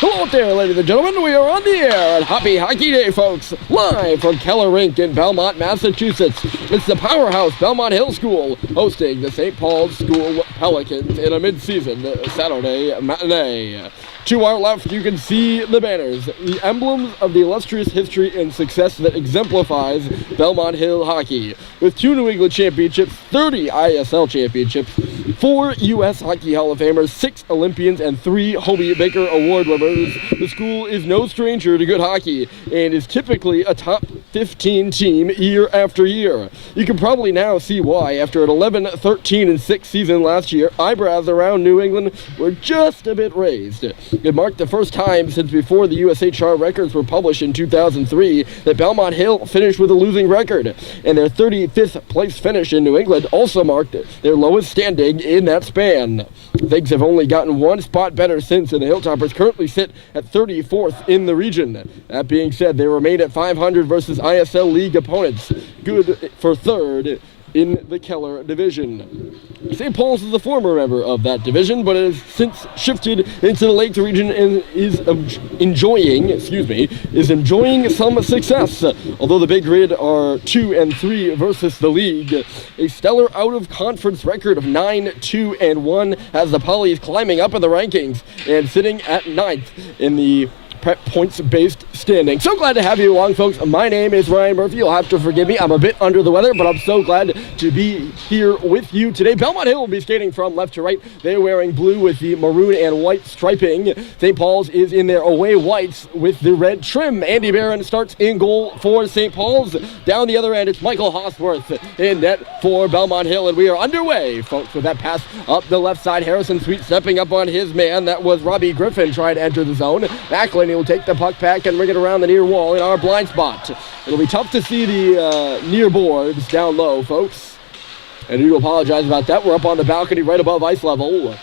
Hello out there, ladies and gentlemen. We are on the air and happy hockey day, folks. Live from Keller Rink in Belmont, Massachusetts. It's the powerhouse Belmont Hill School hosting the St. Paul's School Pelicans in a mid-season Saturday matinee. To our left, you can see the banners, the emblems of the illustrious history and success that exemplifies Belmont Hill hockey. With 2 New England championships, 30 ISL championships, 4 U.S. Hockey Hall of Famers, 6 Olympians, and 3 Hobie Baker Award winners, the school is no stranger to good hockey and is typically a top 15 team year after year. You can probably now see why, after an 11-13-6 season last year, eyebrows around New England were just a bit raised. It marked the first time since before the USHR records were published in 2003 that Belmont Hill finished with a losing record, and their 35th place finish in New England also marked their lowest standing in that span. Things have only gotten one spot better since, and the Hilltoppers currently sit at 34th in the region. That being said, they remain at 500 versus ISL League opponents, good for third in the Keller division. St. Paul's is a former member of that division, but has since shifted into the Lakes region and is enjoying some success. Although the Big Red are 2-3 versus the league, a stellar out-of-conference record of 9-2-1 has the Pollies climbing up in the rankings and sitting at 9th in the prep points-based standing. So glad to have you along, folks. My name is Ryan Murphy. You'll have to forgive me. I'm a bit under the weather, but I'm so glad to be here with you today. Belmont Hill will be skating from left to right. They're wearing blue with the maroon and white striping. St. Paul's is in their away whites with the red trim. Andy Barron starts in goal for St. Paul's. Down the other end, it's Michael Hosworth in net for Belmont Hill, and we are underway, folks, with that pass up the left side. Harrison Sweet stepping up on his man. That was Robbie Griffin trying to enter the zone. Macklin will take the puck back and ring it around the near wall in our blind spot. It'll be tough to see the near boards down low, folks. And I do apologize about that. We're up on the balcony right above ice level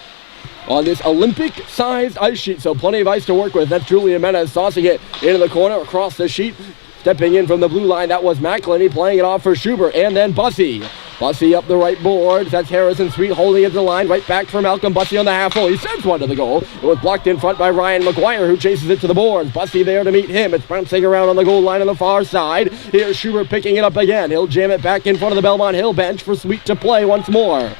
on this Olympic-sized ice sheet, so plenty of ice to work with. That's Julian Menez tossing it into the corner across the sheet. Stepping in from the blue line, that was Macklin playing it off for Schubert, and then Bussey. Bussey up the right board. That's Harrison Sweet holding it to the line. Right back for Malcolm Bussey on the half wall. He sends one to the goal. It was blocked in front by Ryan McGuire, who chases it to the boards. Bussey there to meet him. It's bouncing around on the goal line on the far side. Here's Schubert picking it up again. He'll jam it back in front of the Belmont Hill bench for Sweet to play once more.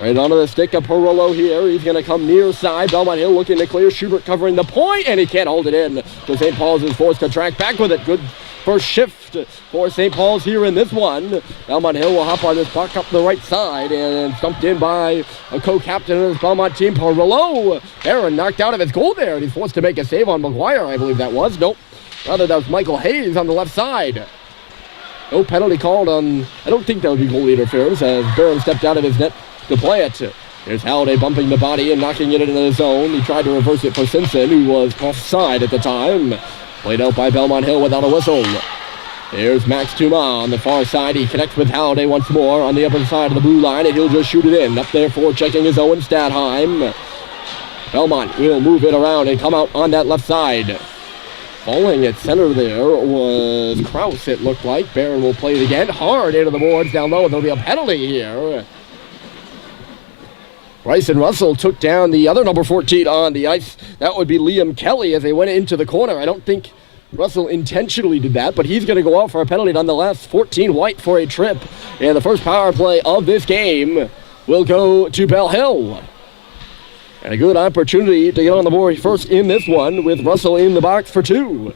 Right onto the stick of Perullo here. He's going to come near side. Belmont Hill looking to clear. Schubert covering the point, and he can't hold it in. So St. Paul's is forced to track back with it. Good first shift for St. Paul's here in this one. Belmont Hill will hop on this puck up the right side and stumped in by a co-captain of this Belmont team, Perullo. Aaron knocked out of his goal there, and he's forced to make a save on McGuire, I believe that was. Nope. Rather, that was Michael Hayes on the left side. No penalty called on, I don't think that would be goalie interference, as Barron stepped out of his net to play it. Here's Halliday bumping the body and knocking it into the zone. He tried to reverse it for Simpson, who was offside at the time. Played out by Belmont Hill without a whistle. Here's Max Tuma on the far side. He connects with Halliday once more on the upper side of the blue line, and he'll just shoot it in. Up there for checking his Owen Stadheim. Belmont will move it around and come out on that left side. Falling at center there was Krause, it looked like. Barron will play it again. Hard into the boards down low, and there'll be a penalty here. Bryson Russell took down the other number 14 on the ice. That would be Liam Kelly as they went into the corner. I don't think Russell intentionally did that, but he's going to go out for a penalty nonetheless. 14 white for a trip. And the first power play of this game will go to Bell Hill. And a good opportunity to get on the board first in this one with Russell in the box for 2.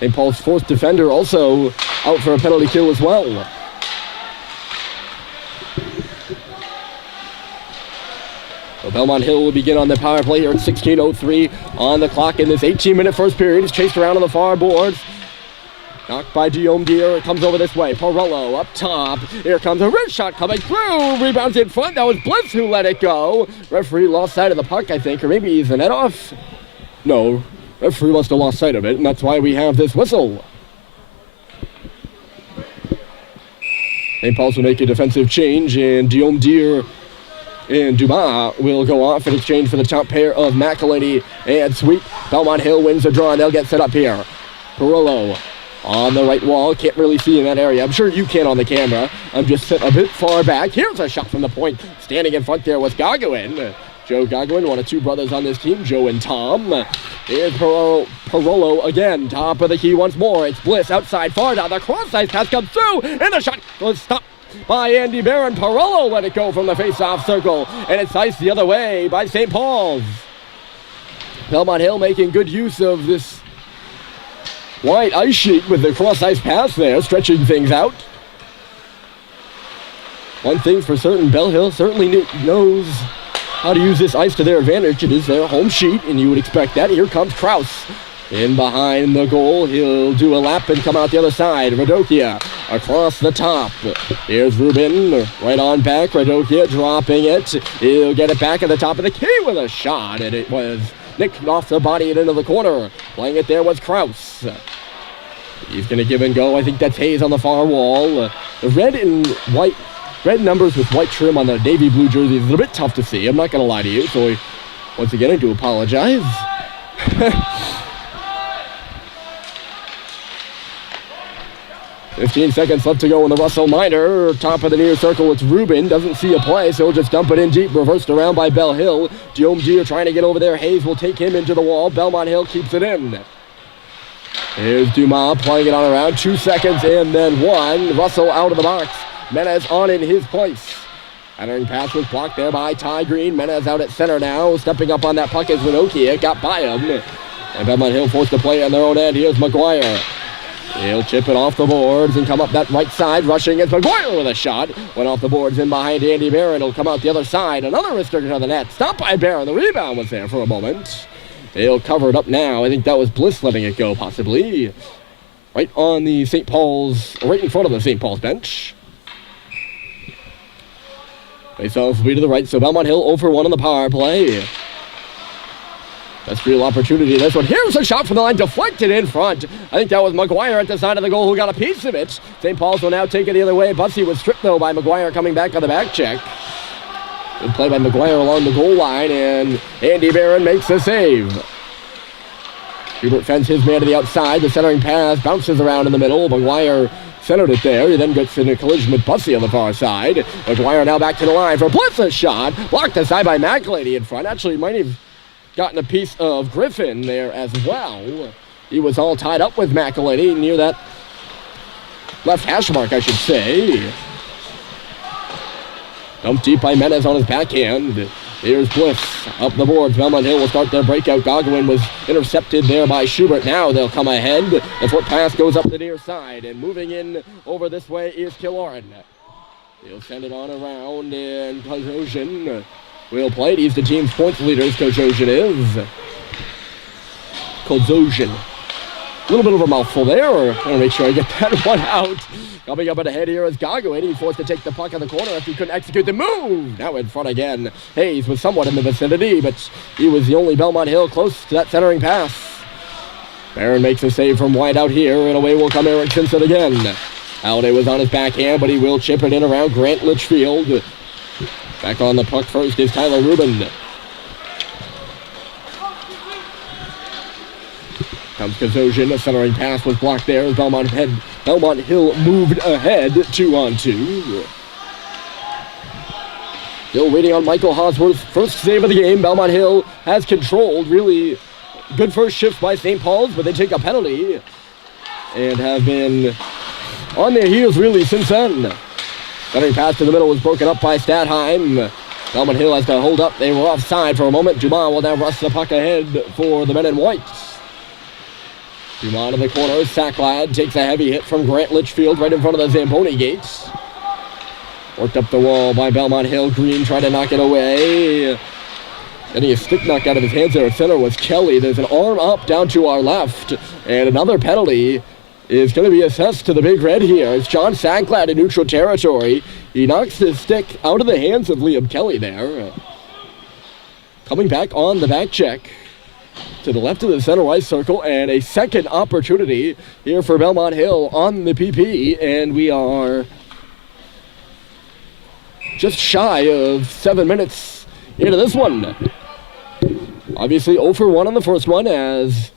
St. Paul's fourth defender also out for a penalty kill as well. So Belmont Hill will begin on the power play here at 16:03 on the clock in this 18-minute first period. He's chased around on the far boards. Knocked by Guillaume Deere. It comes over this way. Perullo up top. Here comes a wrist shot coming through. Rebounds in front. That was Blitz who let it go. Referee lost sight of the puck, I think, or maybe he's the net off. No, referee must have lost sight of it, and that's why we have this whistle. St. Paul's will make a defensive change, and Guillaume Deere and Dumas will go off in exchange for the top pair of McElhinney and Sweet. Belmont Hill wins the draw, and they'll get set up here. Perullo on the right wall. Can't really see in that area. I'm sure you can on the camera. I'm just sitting a bit far back. Here's a shot from the point. Standing in front there was Gagawin. Joe Gagwin, one of two brothers on this team, Joe and Tom. Here's Parolo again, top of the key once more. It's Bliss outside, far down. The cross-ice pass comes through, and the shot was stopped by Andy Barron. Parolo let it go from the face-off circle, and it's iced the other way by St. Paul's. Belmont Hill making good use of this wide ice sheet with the cross-ice pass there, stretching things out. One thing for certain, Bell Hill certainly knows how to use this ice to their advantage. It is their home sheet, and you would expect that. Here comes Kraus in behind the goal. He'll do a lap and come out the other side. Radokia across the top. Here's Rubin right on back. Radokia dropping it. He'll get it back at the top of the key with a shot, and it was nicked off the body and into the corner. Playing it there was Kraus. He's going to give and go. I think that's Hayes on the far wall. The red and white. Red numbers with white trim on the navy blue jersey is a bit tough to see. I'm not going to lie to you. So once again, I do apologize. 15 seconds left to go in the Russell Minor. Top of the near circle, it's Rubin. Doesn't see a play, so he'll just dump it in deep. Reversed around by Bell Hill. Diome Deere trying to get over there. Hayes will take him into the wall. Belmont Hill keeps it in. Here's Dumas playing it on around. 2 seconds and then one. Russell out of the box. Menez on in his place. Entering pass was blocked there by Ty Green. Menez out at center now. Stepping up on that puck is Winoki. It got by him. And Belmont Hill forced to play on their own end. Here's McGuire. He'll chip it off the boards and come up that right side. Rushing against McGuire with a shot. Went off the boards in behind Andy Barron. He'll come out the other side. Another restriction on the net. Stopped by Barron. The rebound was there for a moment. They'll cover it up now. I think that was Bliss letting it go, possibly. Right on the St. Paul's, right in front of the St. Paul's bench. Face-off will be to the right, so Belmont Hill 0 for 1 on the power play. Best real opportunity. This one. Here's a shot from the line, deflected in front. I think that was McGuire at the side of the goal who got a piece of it. St. Paul's will now take it the other way. Bussey was stripped, though, by McGuire coming back on the back check. Good play by McGuire along the goal line, and Andy Barron makes the save. Hubert fends his man to the outside. The centering pass bounces around in the middle. McGuire centered it there. He then gets in a collision with Bussey on the far side. McGuire now back to the line for Blitz's shot. Blocked aside by McElady in front. Actually, might have gotten a piece of Griffin there as well. He was all tied up with McElady near that left hash mark, I should say. Dumped deep by Menez on his backhand. Here's Bliss up the boards. Belmont Hill will start their breakout. Gogwin was intercepted there by Schubert. Now they'll come ahead. The foot pass goes up the near side. And moving in over this way is Killorn. He'll send it on around. And Kozosian will play it. He's the team's points leader. Kozosian is. Kozosian. A little bit of a mouthful there. I want to make sure I get that one out. Coming up ahead here is Gogwin. He forced to take the puck in the corner after he couldn't execute the move. Now in front again. Hayes was somewhat in the vicinity, but he was the only Belmont Hill close to that centering pass. Barron makes a save from wide out here, and away will come Eric Simpson again. Halliday was on his backhand, but he will chip it in around Grant Litchfield. Back on the puck first is Tyler Rubin. Comes Kozosian. A centering pass was blocked there as Belmont Hill moved ahead 2-on-2. Still waiting on Michael Hosworth's first save of the game. Belmont Hill has controlled. Really good first shift by St. Paul's, but they take a penalty and have been on their heels really since then. Centering pass to the middle was broken up by Stadheim. Belmont Hill has to hold up. They were offside for a moment. Dumas will now rush the puck ahead for the men in white. Dumas to the corner. Sacklad takes a heavy hit from Grant Litchfield right in front of the Zamboni gates. Worked up the wall by Belmont Hill. Green tried to knock it away. Getting a stick knocked out of his hands there at center was Kelly. There's an arm up down to our left. And another penalty is going to be assessed to the Big Red here. It's John Sacklad in neutral territory. He knocks his stick out of the hands of Liam Kelly there. Coming back on the back check. To the left of the center ice circle, and a second opportunity here for Belmont Hill on the PP, and we are just shy of 7 minutes into this one. Obviously 0 for 1 on the first one, as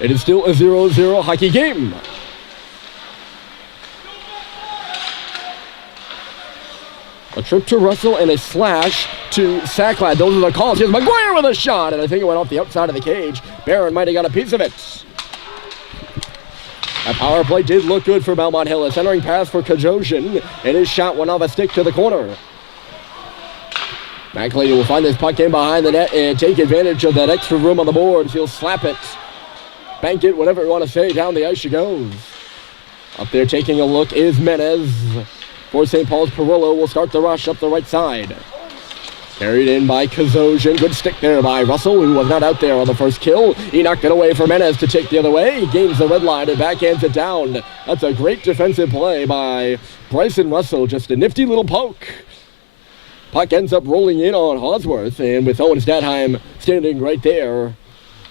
it is still a 0-0 hockey game. A trip to Russell and a slash to Sacklad. Those are the calls. Here's McGuire with a shot, and I think it went off the outside of the cage. Barron might have got a piece of it. That power play did look good for Belmont Hill. A centering pass for Kajosian, and his shot went off a stick to the corner. McLean will find this puck in behind the net and take advantage of that extra room on the boards. He'll slap it, bank it, whatever you want to say. Down the ice she goes. Up there taking a look is Menez. For St. Paul's, Perillo will start the rush up the right side. Carried in by Kazosian. Good stick there by Russell, who was not out there on the first kill. He knocked it away for Menez to take the other way. He gains the red line and backhands it down. That's a great defensive play by Bryson Russell. Just a nifty little poke. Puck ends up rolling in on Hosworth, and with Owen Stadheim standing right there,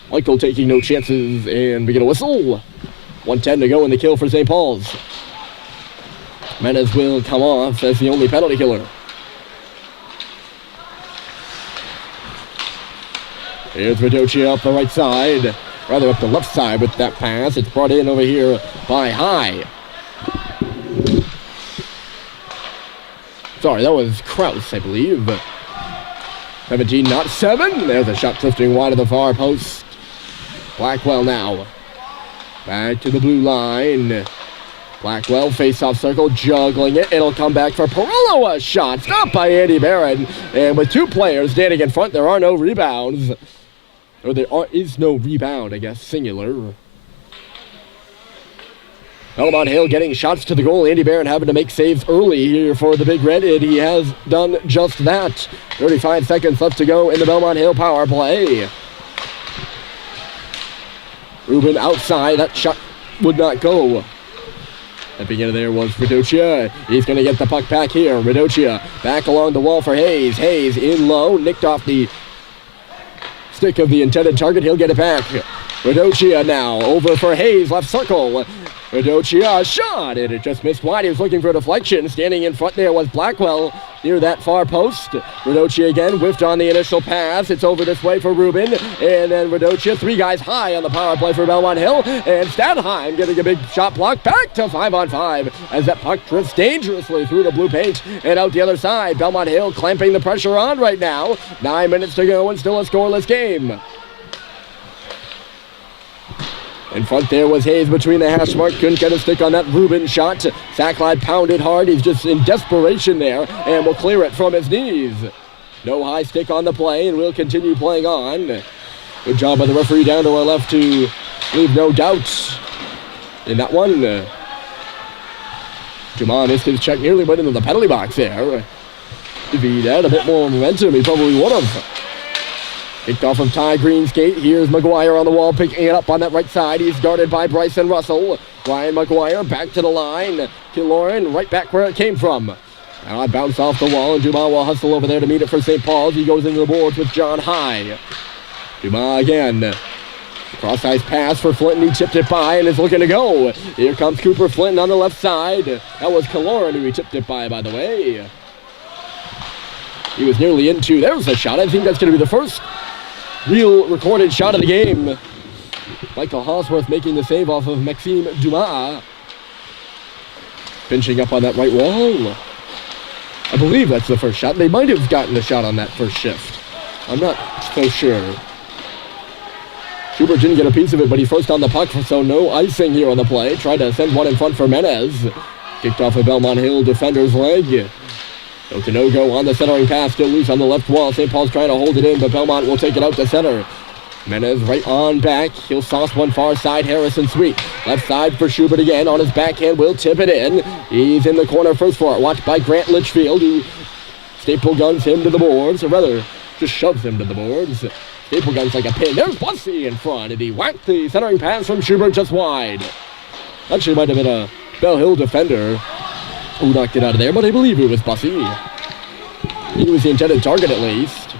Michael taking no chances, and we get a whistle. 1:10 to go in the kill for St. Paul's. Menez will come off as the only penalty killer. Here's Radocia up the right side, rather up the left side with that pass. It's brought in over here by High. Sorry, that was Kraus, I believe. 17, not 7. There's a shot drifting wide of the far post. Blackwell now. Back to the blue line. Blackwell, face-off circle, juggling it. It'll come back for Perillo. A shot stopped by Andy Barron. And with 2 players standing in front, there are no rebounds. Or there is no rebound, I guess, singular. Belmont Hill getting shots to the goal. Andy Barron having to make saves early here for the Big Red, and he has done just that. 35 seconds left to go in the Belmont Hill power play. Ruben outside. That shot would not go. Stepping into there was Radocia. He's going to get the puck back here. Radocia back along the wall for Hayes. Hayes in low. Nicked off the stick of the intended target. He'll get it back. Radocia now over for Hayes. Left circle. Radocia shot, and it just missed wide. He was looking for a deflection. Standing in front there was Blackwell near that far post. Radocia again whiffed on the initial pass. It's over this way for Rubin, and then Radocia, 3 guys high on the power play for Belmont Hill, and Stadheim getting a big shot block back to 5-on-5 as that puck drifts dangerously through the blue paint and out the other side. Belmont Hill clamping the pressure on right now. 9 minutes to go and still a scoreless game. In front there was Hayes between the hash mark. Couldn't get a stick on that Rubin shot. Sacklad pounded hard. He's just in desperation there and will clear it from his knees. No high stick on the play, and we'll continue playing on. Good job by the referee down to our left to leave no doubt in that one. Dumas missed his check, nearly went into the penalty box there. If he'd had a bit more momentum, he probably would have. Kicked off of Ty Green's skate. Here's McGuire on the wall, picking it up on that right side. He's guarded by Bryson Russell. Ryan McGuire back to the line. Killoran right back where it came from. Now I bounce off the wall, and Dumas will hustle over there to meet it for St. Paul's. He goes into the boards with John High. Dumas again. Cross-ice pass for Flinton. He tipped it by and is looking to go. Here comes Cooper Flinton on the left side. That was Killoran who he tipped it by the way. He was nearly into. There's a shot. I think that's going to be the first real recorded shot of the game. Michael Hosworth making the save off of Maxime Dumas. Pinching up on that right wall. I believe that's the first shot. They might have gotten a shot on that first shift. I'm not so sure. Schubert didn't get a piece of it, but he's first on the puck, so no icing here on the play. Tried to send one in front for Menez. Kicked off a Belmont Hill defender's leg. So to no-go on the centering pass, still loose on the left wall. St. Paul's trying to hold it in, but Belmont will take it out to center. Menez right on back. He'll sauce one far side. Harrison Sweet. Left side for Schubert again. On his backhand, will tip it in. He's in the corner first for it. Watched by Grant Litchfield, who staple guns him to the boards, or rather, just shoves him to the boards. Staple guns like a pin. There's Bussy in front, and he whacked the centering pass from Schubert just wide. Actually might have been a Bell Hill defender who knocked it out of there, but I believe it was Bussy. He was the intended target at least.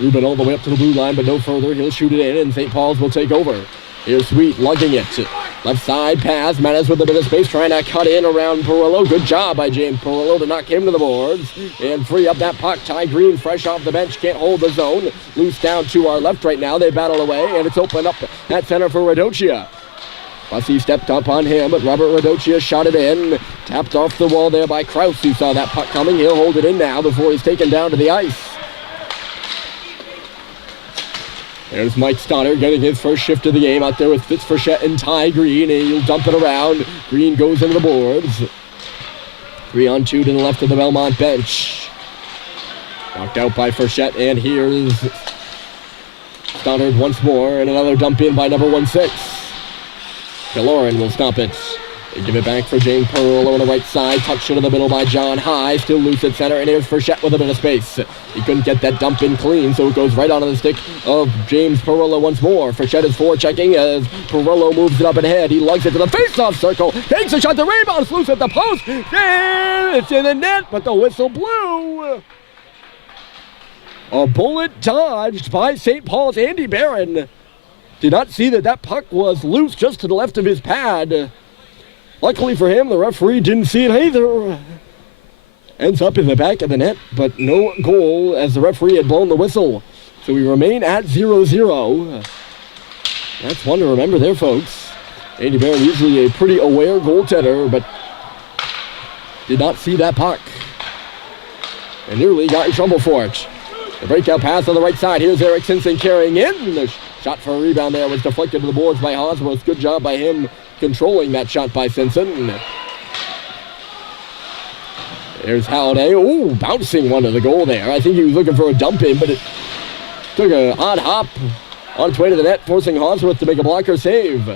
Rubin all the way up to the blue line, but no further. He'll shoot it in, and St. Paul's will take over. Here's Sweet lugging it. Left side pass. Menez with a bit of space, trying to cut in around Perillo. Good job by James Perillo to knock him to the boards. And free up that puck. Ty Green fresh off the bench. Can't hold the zone. Loose down to our left right now. They battle away, and it's open up at center for Radocia. Bussey stepped up on him, but Robert Radocchia shot it in. Tapped off the wall there by Krause, who saw that puck coming. He'll hold it in now before he's taken down to the ice. There's Mike Stoddard getting his first shift of the game out there with Fitz Frechette and Ty Green. And he'll dump it around. Green goes into the boards. 3-on-2 to the left of the Belmont bench. Knocked out by Frechette, and here's Stoddard once more, and another dump in by number 16. Kaloran will stop it. They give it back for James Perullo on the right side. Touch into the middle by John High. Still loose at center, and here's Frechette with a bit of space. He couldn't get that dump in clean, so it goes right onto the stick of James Perullo once more. Frechette is forechecking as Perullo moves it up ahead. He lugs it to the face-off circle. Takes a shot. The rebound is loose at the post. And it's in the net, but the whistle blew. A bullet dodged by St. Paul's Andy Barron. Did not see that puck was loose just to the left of his pad. Luckily for him, the referee didn't see it either. Ends up in the back of the net, but no goal as the referee had blown the whistle. So we remain at 0-0. That's one to remember there, folks. Andy Barron, usually a pretty aware goaltender, but did not see that puck. And nearly got in trouble for it. The breakout pass on the right side. Here's Eric Simpson carrying in. The shot for a rebound there was deflected to the boards by Hosworth. Good job by him controlling that shot by Simpson. There's Halliday. Ooh, bouncing one to the goal there. I think he was looking for a dump in, but it took an odd hop on its way to the net, forcing Hosworth to make a blocker save.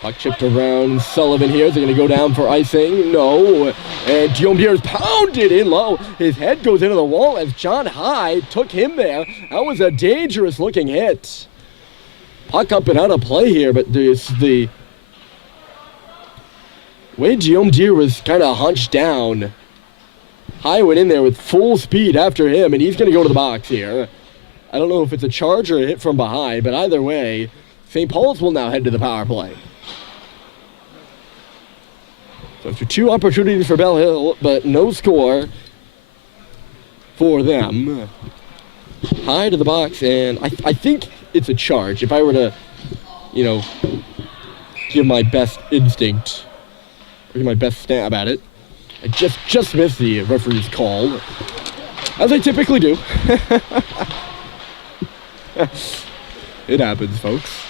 Puck chipped around. Sullivan here. Is he going to go down for icing? No. And Guillaume Diers pounded in low. His head goes into the wall as John High took him there. That was a dangerous looking hit. Puck up and out of play here, but the way Guillaume Diers was kind of hunched down. High went in there with full speed after him, and he's going to go to the box here. I don't know if it's a charge or a hit from behind, but either way, St. Paul's will now head to the power play. So after two opportunities for Bell Hill, but no score for them. High to the box, and I think it's a charge. If I were to, give my best instinct, or give my best stab at it, I just missed the referee's call, as I typically do. It happens, folks.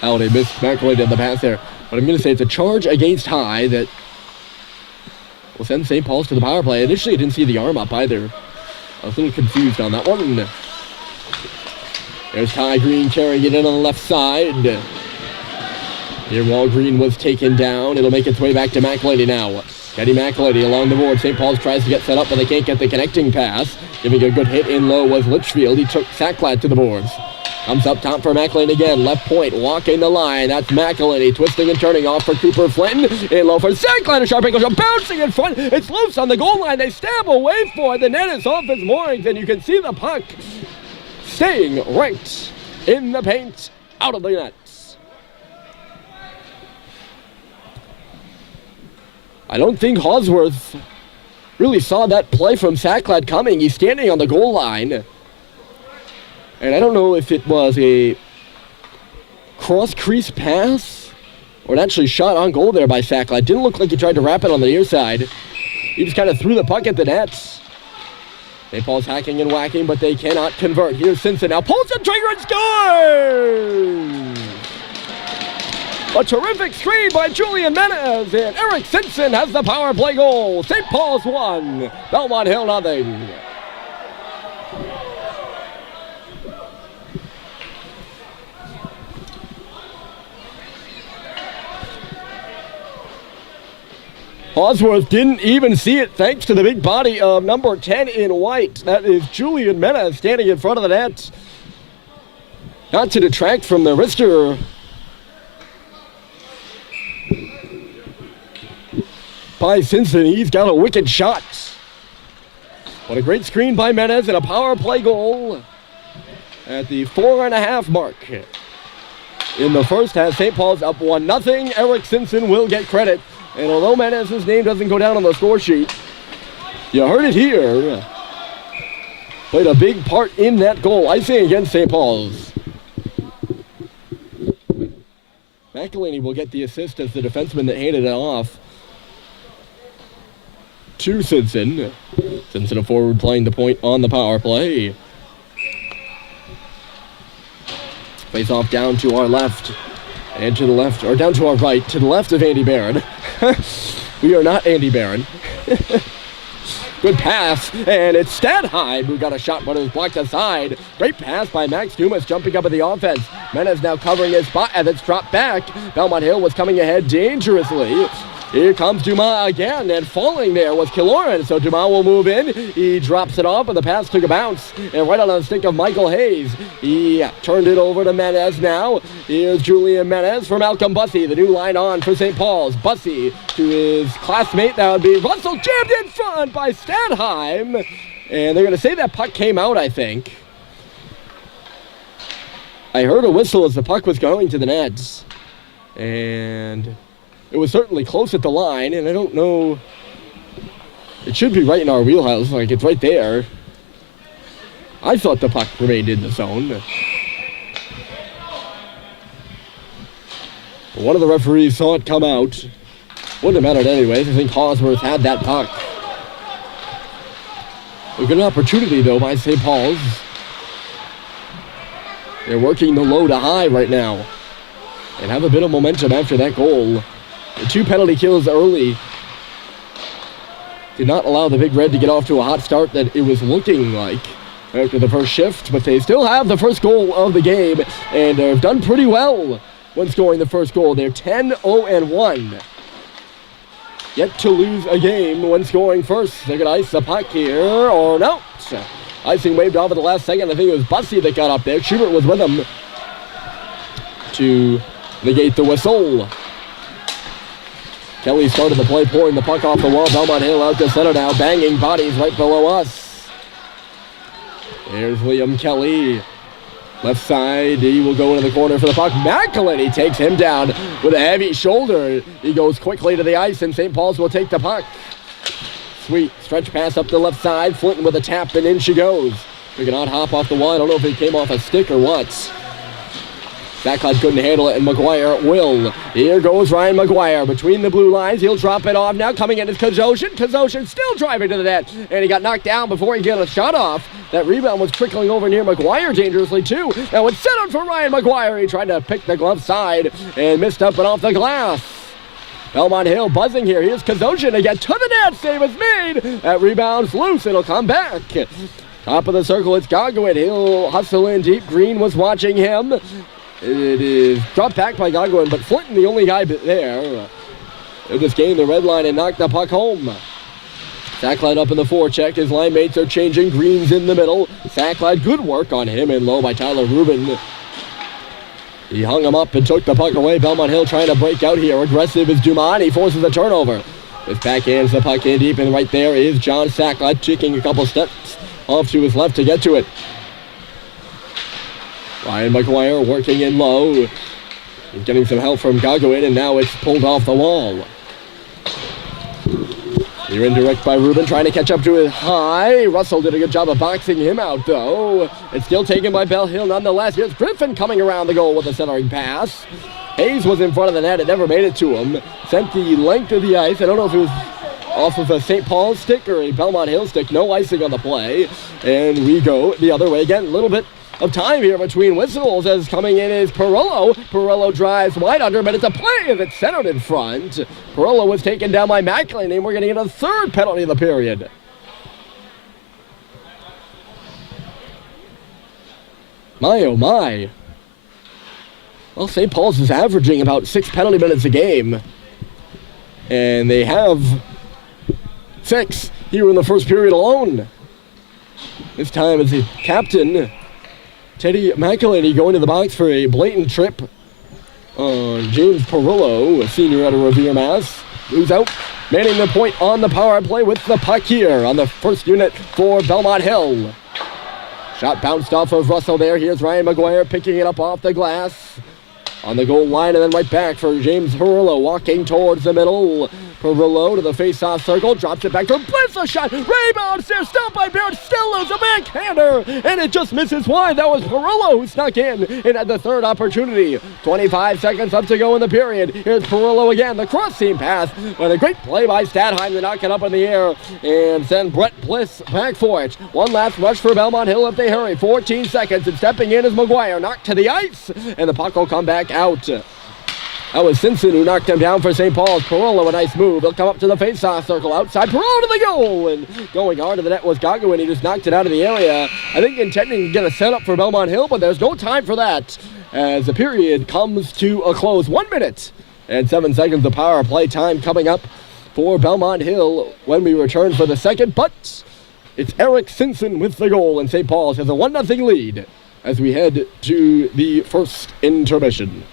Halliday missed McElwain in the pass there. But I'm going to say it's a charge against High that will send St. Paul's to the power play. Initially, I didn't see the arm up either. I was a little confused on that one. There's Ty Green carrying it in on the left side. Here, while Green was taken down, it'll make its way back to McElady now. Eddie McElady along the board. St. Paul's tries to get set up, but they can't get the connecting pass. Giving a good hit in low was Litchfield. He took Sacklad to the boards. Comes up top for McElhaney again. Left point, walking the line. That's McElhaney twisting and turning off for Cooper Flynn. In low for Sacklad. A sharp angle shot bouncing in front. It's loose on the goal line. They stab away for it. The net is off its moorings, and you can see the puck staying right in the paint, out of the net. I don't think Hosworth really saw that play from Sacklad coming. He's standing on the goal line. And I don't know if it was a cross-crease pass or an actually shot on goal there by Sacklad. Didn't look like he tried to wrap it on the near side. He just kind of threw the puck at the nets. St. Paul's hacking and whacking, but they cannot convert. Here's Simpson now. Pulls the trigger and scores! A terrific screen by Julian Menez, and Eric Simpson has the power play goal. St. Paul's 1, Belmont Hill 0. Hosworth didn't even see it thanks to the big body of number 10 in white. That is Julian Menez standing in front of the net. Not to detract from the wrister by Simpson. He's got a wicked shot. What a great screen by Menez and a power play goal at the 4.5 mark. In the first half, St. Paul's up 1-0. Eric Simpson will get credit. And although Menez's name doesn't go down on the score sheet, you heard it here. played a big part in that goal, icing against St. Paul's. McElhaney will get the assist as the defenseman that handed it off to Simpson. Simpson, a forward, playing the point on the power play. Face off down to our left and to the left, or down to our right, to the left of Andy Barron. We are not Andy Barron. Good pass, and it's Stadheim who got a shot, but it was blocked aside. Great pass by Max Dumas, jumping up at the offense. Menez now covering his spot as it's dropped back. Belmont Hill was coming ahead dangerously. Here comes Dumas again, and falling there was Killoran, so Dumas will move in. He drops it off, and the pass took a bounce, and right on the stick of Michael Hayes. He turned it over to Menez now. Here's Julian Menez for Malcolm Bussey, the new line on for St. Paul's. Bussey to his classmate, that would be Russell, jammed in front by Stadheim. And they're going to say that puck came out, I think. I heard a whistle as the puck was going to the nets. And it was certainly close at the line, and I don't know. It should be right in our wheelhouse, like it's right there. I thought the puck remained in the zone. One of the referees saw it come out. Wouldn't have mattered anyways. I think Hawesworth had that puck. A good opportunity, though, by St. Paul's. They're working the low to high right now and have a bit of momentum after that goal. The 2 penalty kills early did not allow the Big Red to get off to a hot start that it was looking like after the first shift, but they still have the first goal of the game and have done pretty well when scoring the first goal. They're 10-0-1. Yet to lose a game when scoring first. They're going to ice the puck here, or no. Icing waved off at the last second. I think it was Bussey that got up there. Schubert was with him to negate the whistle. Kelly started the play, pouring the puck off the wall. Belmont Hill out to center now, banging bodies right below us. There's Liam Kelly. Left side, he will go into the corner for the puck. McElhaney takes him down with a heavy shoulder. He goes quickly to the ice, and St. Paul's will take the puck. Sweet stretch pass up the left side. Flinton with a tap, and in she goes. We cannot hop off the wall. I don't know if it came off a stick or what. Backlot couldn't handle it, and McGuire will. Here goes Ryan McGuire between the blue lines. He'll drop it off now. Coming in is Kozoshin. Kozoshin still driving to the net, and he got knocked down before he got a shot off. That rebound was trickling over near McGuire dangerously, too. Now it's centered for Ryan McGuire. He tried to pick the glove side and missed up and off the glass. Belmont Hill buzzing here. Here's Kozoshin again to the net. Save is made. That rebound's loose. It'll come back. Top of the circle, it's Gogwin. He'll hustle in deep. Green was watching him. It is dropped back by Gogwin, but Flinton, the only guy there. They just gained the red line and knocked the puck home. Sacklad up in the forecheck. His line mates are changing. Green's in the middle. Sacklad, good work on him and low by Tyler Rubin. He hung him up and took the puck away. Belmont Hill trying to break out here. Aggressive is Dumas. He forces a turnover. His backhands the puck in deep, and right there is John Sacklad taking a couple steps off to his left to get to it. Ryan McGuire working in low. He's getting some help from Gogwin, and now it's pulled off the wall. You're indirect by Rubin, trying to catch up to it high. Russell did a good job of boxing him out, though. It's still taken by Bell Hill nonetheless. Here's Griffin coming around the goal with a centering pass. Hayes was in front of the net. It never made it to him. Sent the length of the ice. I don't know if it was off of a St. Paul stick or a Belmont Hill stick. No icing on the play. And we go the other way again. A little bit of time here between whistles as coming in is Perillo. Perillo drives wide under, but it's a play that's centered in front. Perillo was taken down by Macklin, and we're going to get a third penalty of the period. My, oh my. Well, St. Paul's is averaging about 6 penalty minutes a game. And they have 6 here in the first period alone. This time it's the captain, Teddy McElhaney, going to the box for a blatant trip on James Perillo, a senior out of Revere, Mass. Who's out, manning the point on the power play with the puck here on the first unit for Belmont Hill. Shot bounced off of Russell there. Here's Ryan McGuire picking it up off the glass. on the goal line, and then right back for James Perillo, walking towards the middle. Perillo to the face-off circle, drops it back for Bliss, a shot, rebound, there, stopped by Barrett, still is a backhander, and it just misses wide. That was Perillo who snuck in and had the third opportunity. 25 seconds up to go in the period. Here's Perillo again, the cross-seam pass, with a great play by Stadheim to knock it up in the air, and send Brett Bliss back for it. One last rush for Belmont Hill if they hurry. 14 seconds, and stepping in is McGuire, knocked to the ice, and the puck will come back out. That was Simpson who knocked him down for St. Paul's. Perillo, a nice move. He'll come up to the face-off circle outside. Perillo to the goal, and going hard to the net was Gago, and he just knocked it out of the area. I think intending to get a setup for Belmont Hill, but there's no time for that as the period comes to a close. 1 minute and 7 seconds of power play time coming up for Belmont Hill when we return for the second, but it's Eric Simpson with the goal, and St. Paul's has a 1-0 lead as we head to the first intermission.